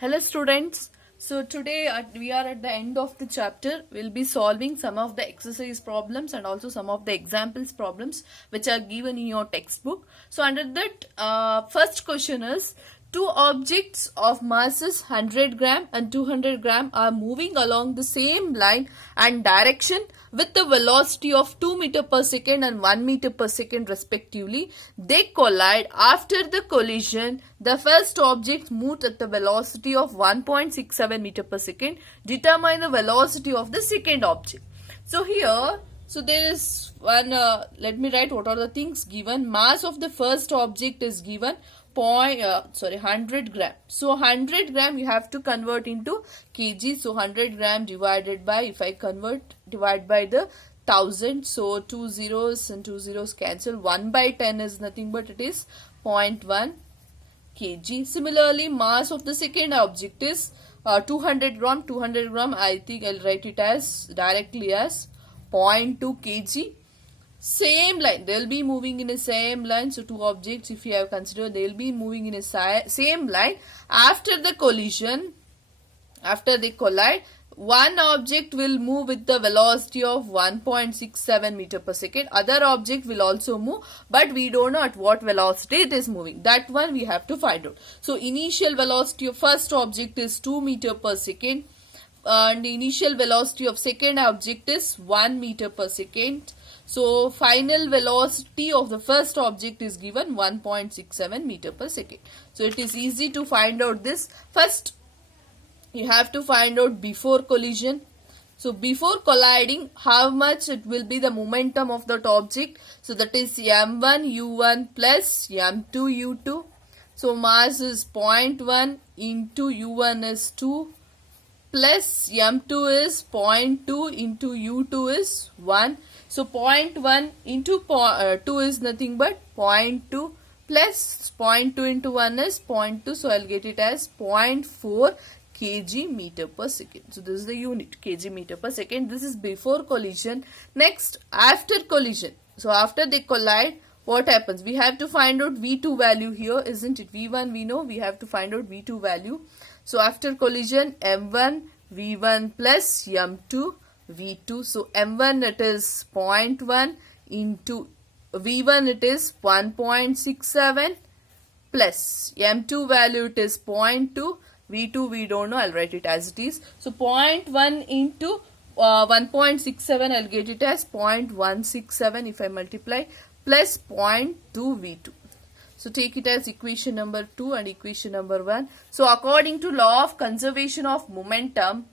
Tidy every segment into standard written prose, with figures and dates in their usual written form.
Hello students. So today we are at the end of the chapter. We'll be solving some of the exercise problems and also some of the examples problems which are given in your textbook. So under that first question is, two objects of masses 100 gram and 200 gram are moving along the same line and direction with the velocity of 2 meter per second and 1 meter per second respectively. They collide. After the collision, the first object moved at the velocity of 1.67 meter per second. Determine the velocity of the second object. So here, there is one, let me write what are the things given. Mass of the first object is given 100 gram. So 100 gram you have to convert into kg. So 100 gram divided by, if I divide by the 1000. So 2 zeros and 2 zeros cancel. 1 by 10 is nothing but it is 0.1 kg. Similarly, mass of the second object is 200 gram. 200 gram, I think I'll write it as directly as 0.2 kg. Same line, they'll be moving in a same line. So two objects, if you have considered, they'll be moving in a same line. After the collision, after they collide, one object will move with the velocity of 1.67 meter per second. Other object will also move, but we don't know at what velocity it is moving. That one we have to find out. So initial velocity of first object is 2 meter per second. And the initial velocity of second object is 1 meter per second. So final velocity of the first object is given 1.67 meter per second. So it is easy to find out this. First, you have to find out before collision. So before colliding, how much it will be the momentum of that object. So that is m1 u1 plus m2 u2. So mass is 0.1 into u1 is 2 plus m2 is 0.2 into u2 is 1. So 0.1 into 2 is nothing but 0.2 plus 0.2 into 1 is 0.2. So I'll get it as 0.4 kg meter per second. So this is the unit, kg meter per second. This is before collision. Next, after collision. So after they collide, what happens? We have to find out V2 value here, isn't it? V1 we know, we have to find out V2 value. So after collision, m1 v1 plus m2 v2. So m1 it is 0.1 into v1 it is 1.67 plus m2 value it is 0.2, v2 we don't know, I'll write it as it is. So 0.1 into 1.67, I'll get it as 0.167 if I multiply, plus 0.2 v2. So take it as equation number 2 and equation number 1. So according to law of conservation of momentum,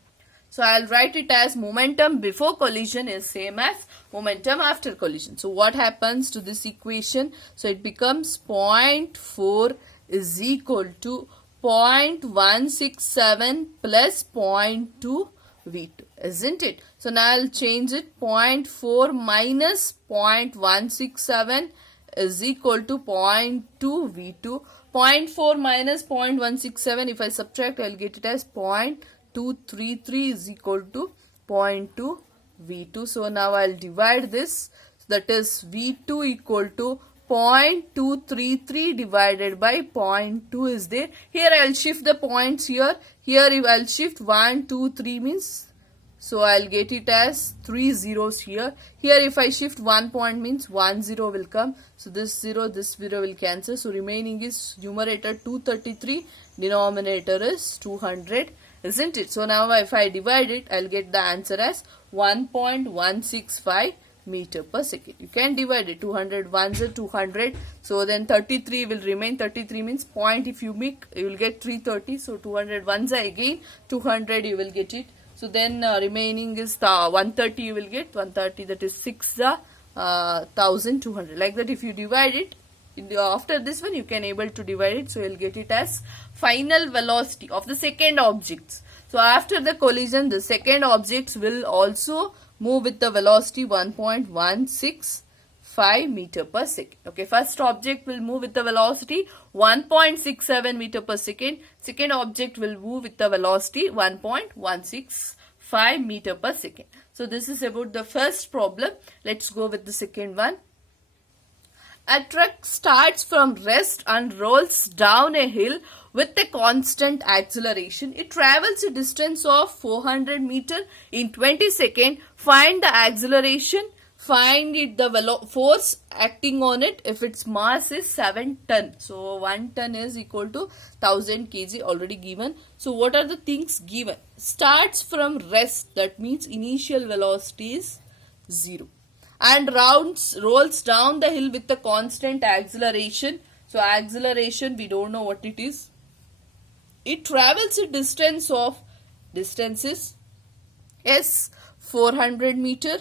so I'll write it as momentum before collision is same as momentum after collision. So what happens to this equation? So it becomes 0.4 is equal to 0.167 plus 0.2 v2, isn't it? So now I'll change it. 0.4 minus 0.167 is equal to 0.2 v2. 0.4 minus 0.167, if I subtract, I'll get it as 0.233 is equal to 0.2 v2. So now I'll divide this. That is v2 equal to 0.233 divided by 0.2 is there. Here I'll shift the points here. Here if I'll shift 1, 2, 3 means, so I'll get it as 3 zeros here. Here if I shift 1 point means 1 0 will come. So this 0 will cancel. So remaining is numerator 233, denominator is 200, isn't it? So now if I divide it, I'll get the answer as 1.165 meter per second. You can divide it. 200 ones are 200. So then 33 will remain. 33 means point if you make, you will get 330. So 200 ones are again 200, you will get it. So then remaining is 130 you will get. 130, that is 6 1200. Like that if you divide it, after this one you can able to divide it. So you will get it as final velocity of the second objects. So after the collision, the second objects will also move with the velocity 1.165 meter per second. Okay, first object will move with the velocity 1.67 meter per second. Second object will move with the velocity 1.165 meter per second. So this is about the first problem. Let's go with the second one. A truck starts from rest and rolls down a hill with a constant acceleration. It travels a distance of 400 meter in 20 seconds. Find the acceleration. Find it the force acting on it if its mass is 7 ton. So 1 ton is equal to 1000 kg already given. So what are the things given? Starts from rest, that means initial velocity is 0. And rolls down the hill with the constant acceleration. So acceleration, we don't know what it is. It travels a distance is S 400 meter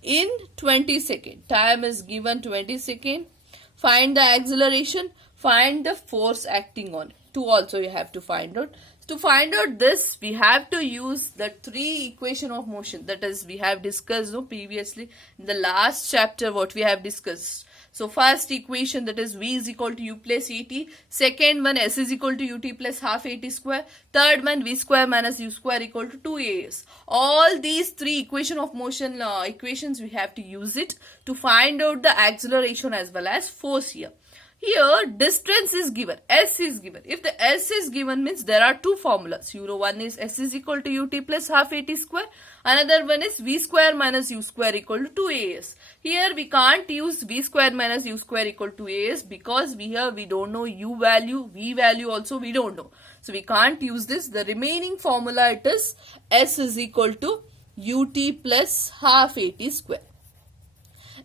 in 20 seconds. Time is given 20 seconds. Find the acceleration, find the force acting on it. 2 also you have to find out. To find out this, we have to use the 3 equation of motion, that is we have discussed previously in the last chapter what we have discussed. So first equation, that is V is equal to U plus AT. Second one, S is equal to UT plus half AT square. Third one, V square minus U square equal to 2AS. All these 3 equation of motion equations, we have to use it to find out the acceleration as well as force here. Here distance is given, S is given. If the S is given means there are 2 formulas. You know, one is S is equal to UT plus half AT square. Another one is V square minus U square equal to 2AS. Here we can't use V square minus U square equal to AS because here we don't know U value, V value also we don't know. So we can't use this. The remaining formula it is S is equal to UT plus half AT square.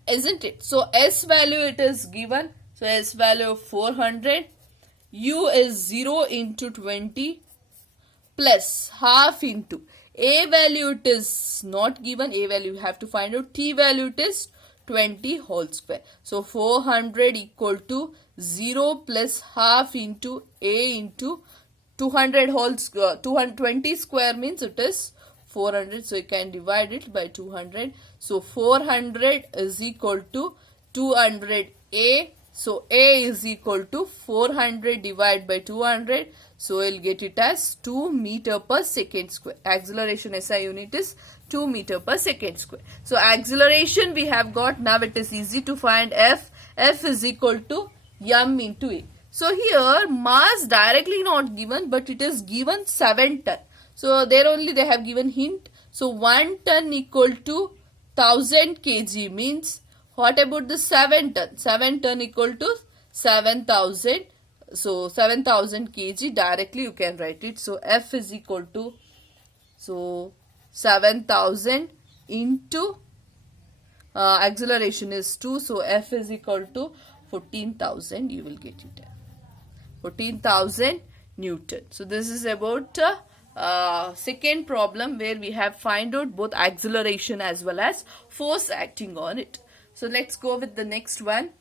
Isn't it? So S value it is given. So S value of 400, U is 0 into 20 plus half into A value it is not given, A value you have to find out, T value it is 20 whole square. So 400 equal to 0 plus half into A into 200 whole square, 220 square means it is 400. So you can divide it by 200. So 400 is equal to 200A. So A is equal to 400 divided by 200. So we'll get it as 2 meter per second square. Acceleration SI unit is 2 meter per second square. So acceleration we have got. Now it is easy to find F. F is equal to m into A. So here mass directly not given, but it is given 7 ton. So there only they have given hint. So 1 ton equal to 1000 kg means, what about the 7 ton? 7 ton equal to 7000. So 7000 kg directly you can write it. So F is equal to 7000 into acceleration is 2. So F is equal to 14,000. You will get it. 14,000 Newton. So this is about second problem where we have find out both acceleration as well as force acting on it. So let's go with the next one.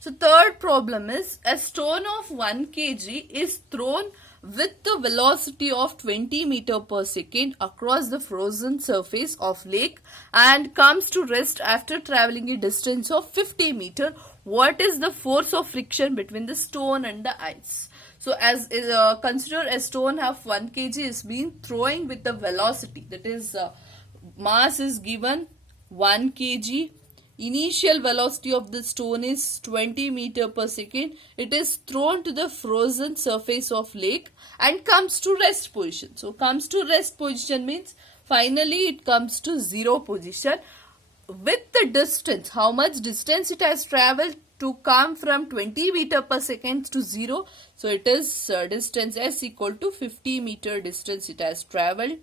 So third problem is a stone of 1 kg is thrown with the velocity of 20 meter per second across the frozen surface of lake and comes to rest after traveling a distance of 50 meter. What is the force of friction between the stone and the ice? So as consider a stone of 1 kg is being throwing with the velocity, that is mass is given 1 kg. Initial velocity of the stone is 20 meter per second. It is thrown to the frozen surface of lake and comes to rest position. So comes to rest position means finally it comes to 0 position with the distance. How much distance it has traveled to come from 20 meter per second to 0. So it is distance S equal to 50 meter distance it has traveled.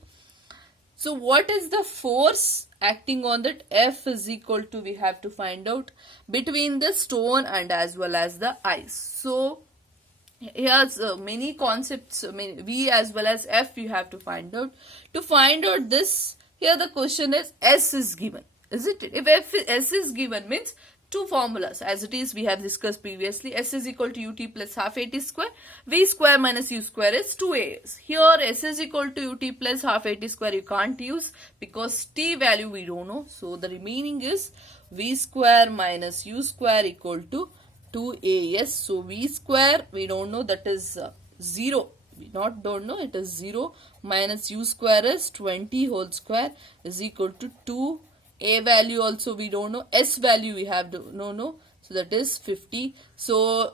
So what is the force acting on that? F is equal to, we have to find out, between the stone and as well as the ice. So here's many concepts, V as well as F you have to find out. To find out this, here the question is S is given. Is it? If S is given means two formulas as it is we have discussed previously. S is equal to UT plus half AT square. V square minus U square is 2AS. Here S is equal to UT plus half AT square you can't use because T value we don't know. So the remaining is V square minus U square equal to 2AS. So V square we don't know, that is 0. We don't know, it is 0 minus U square is 20 whole square is equal to 2. A value also we don't know. S value we have to know. So that is 50. So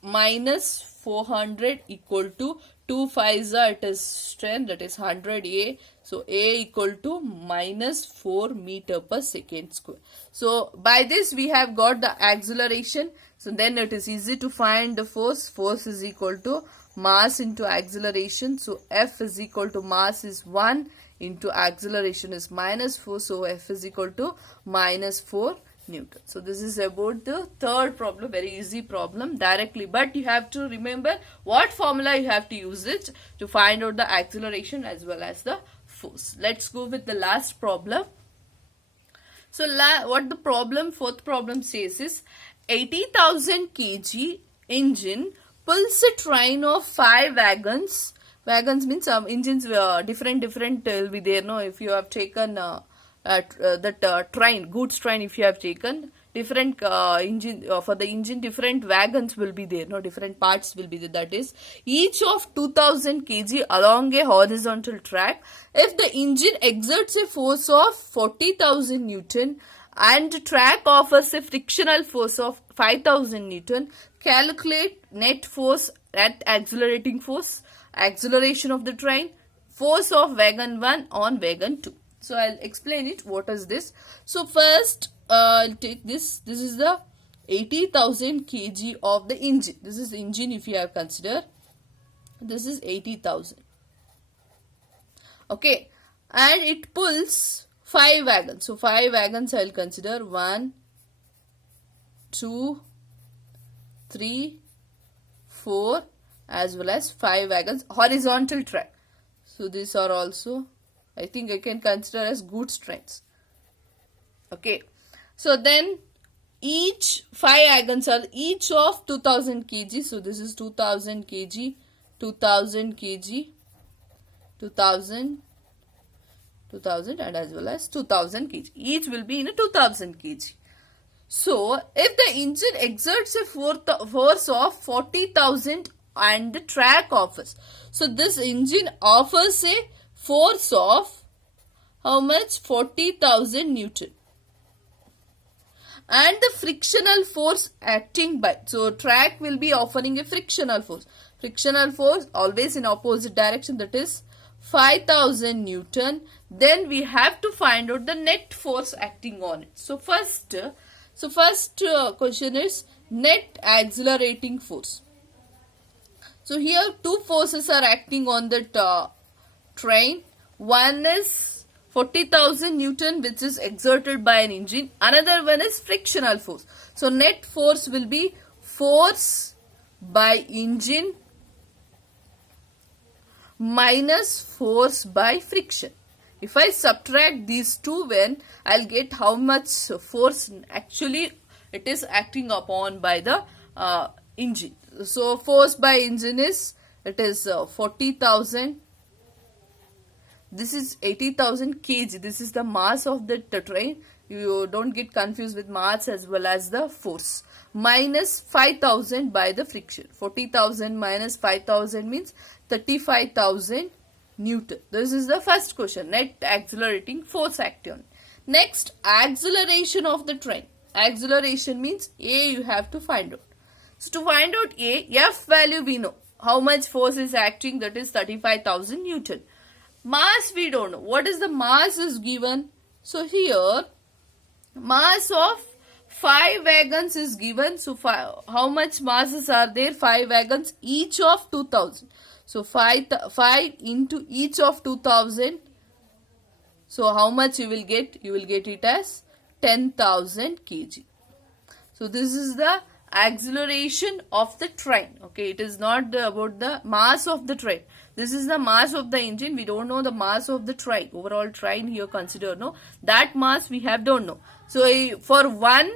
minus 400 equal to 2 5s it is 10, that is 100 A. So A equal to minus 4 meter per second square. So by this we have got the acceleration. So then it is easy to find the force. Force is equal to mass into acceleration. So F is equal to mass is 1 into acceleration is minus 4. So F is equal to minus 4 Newton. So this is about the third problem, very easy problem directly, but you have to remember what formula you have to use it to find out the acceleration as well as the force. Let's go with the last problem. So what the fourth problem says is 80,000 kg engine pulls a train of 5 wagons. Wagons means some engines different will be there. No, if you have taken train, goods train, if you have taken different engine for the engine, different wagons will be there. No, different parts will be there. That is each of 2000 kg along a horizontal track. If the engine exerts a force of 40,000 Newton and the track offers a frictional force of 5,000 Newton, calculate net force at accelerating force, acceleration of the train, force of wagon 1 on wagon 2. So I'll explain it. What is this? So first I'll take this. This is the 80,000 kg of the engine. This is the engine if you have considered. This is 80,000. Okay. And it pulls 5 wagons. So 5 wagons I'll consider. 1, 2, 3, 4 as well as 5 wagons. Horizontal track. So these are also, I think I can consider as goods trains. Okay. So then each 5 wagons are each of 2000 kg. So this is 2000 kg, 2000 kg, 2000, 2000 and as well as 2000 kg. Each will be in a 2000 kg. So if the engine exerts a force of 40,000 and the track offers. So this engine offers a force of how much? 40,000 Newton. And the frictional force acting by. So track will be offering a frictional force. Frictional force always in opposite direction, that is 5,000 Newton. Then we have to find out the net force acting on it. So first question is net accelerating force. So here two forces are acting on the train. One is 40,000 Newton which is exerted by an engine. Another one is frictional force. So net force will be force by engine minus force by friction. If I subtract these two, then I'll get how much force actually it is acting upon by the engine. So force by engine is, it is 40,000. This is 80,000 kg. This is the mass of the train. You don't get confused with mass as well as the force. Minus 5,000 by the friction. 40,000 minus 5,000 means 35,000 Newton. This is the first question. Net accelerating force acting. Next, acceleration of the train. Acceleration means A you have to find out. So to find out A, F value we know. How much force is acting, that is 35,000 Newton. Mass we don't know. What is the mass is given? So here mass of 5 wagons is given. So how much masses are there? 5 wagons each of 2000. So 5 into each of 2000. So how much you will get? You will get it as 10,000 kg. So this is the acceleration of the train. Okay, it is not about the mass of the train. This is the mass of the engine. We don't know the mass of the train. Overall train here consider, no. That mass we have don't know. So for one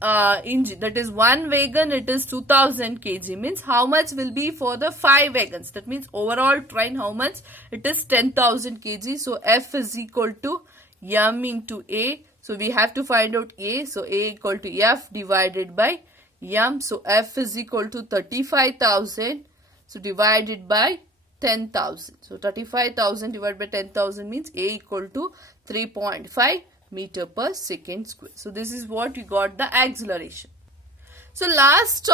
engine, that is one wagon, it is 2000 kg. Means how much will be for the 5 wagons? That means overall train how much? It is 10,000 kg. So F is equal to M into A. So we have to find out A. So A equal to F divided by M. So F is equal to 35,000. So divided by 10,000. So 35,000 divided by 10,000 means A equal to 3.5 meter per second square. So this is what we got the acceleration. So last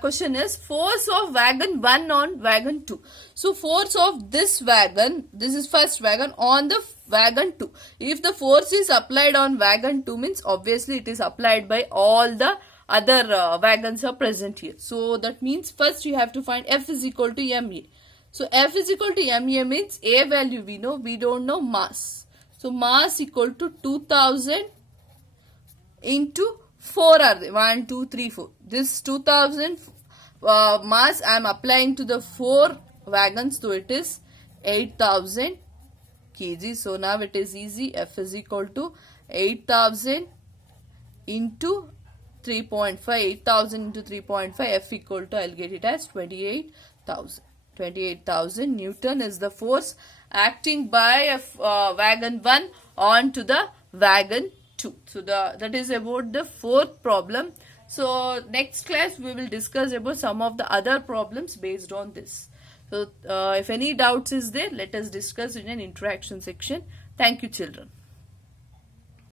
question is force of wagon 1 on wagon 2. So force of this wagon, this is first wagon, on the wagon 2. If the force is applied on wagon 2 means obviously it is applied by all the other wagons are present here. So that means first you have to find F is equal to ma. So F is equal to ma means A value we know, we don't know mass. So mass equal to 2000 into 4 are they, 1, 2, 3, 4. This 2000 mass I am applying to the 4 wagons, so it is 8000 kg. So now it is easy. F is equal to 8000 into 3.5. 8000 into 3.5. F equal to, I'll get it as 28,000. 28,000 Newton is the force acting by wagon 1 onto the wagon 2. So that is about the fourth problem. So next class we will discuss about some of the other problems based on this. So if any doubts is there, let us discuss in an interaction section. Thank you, children.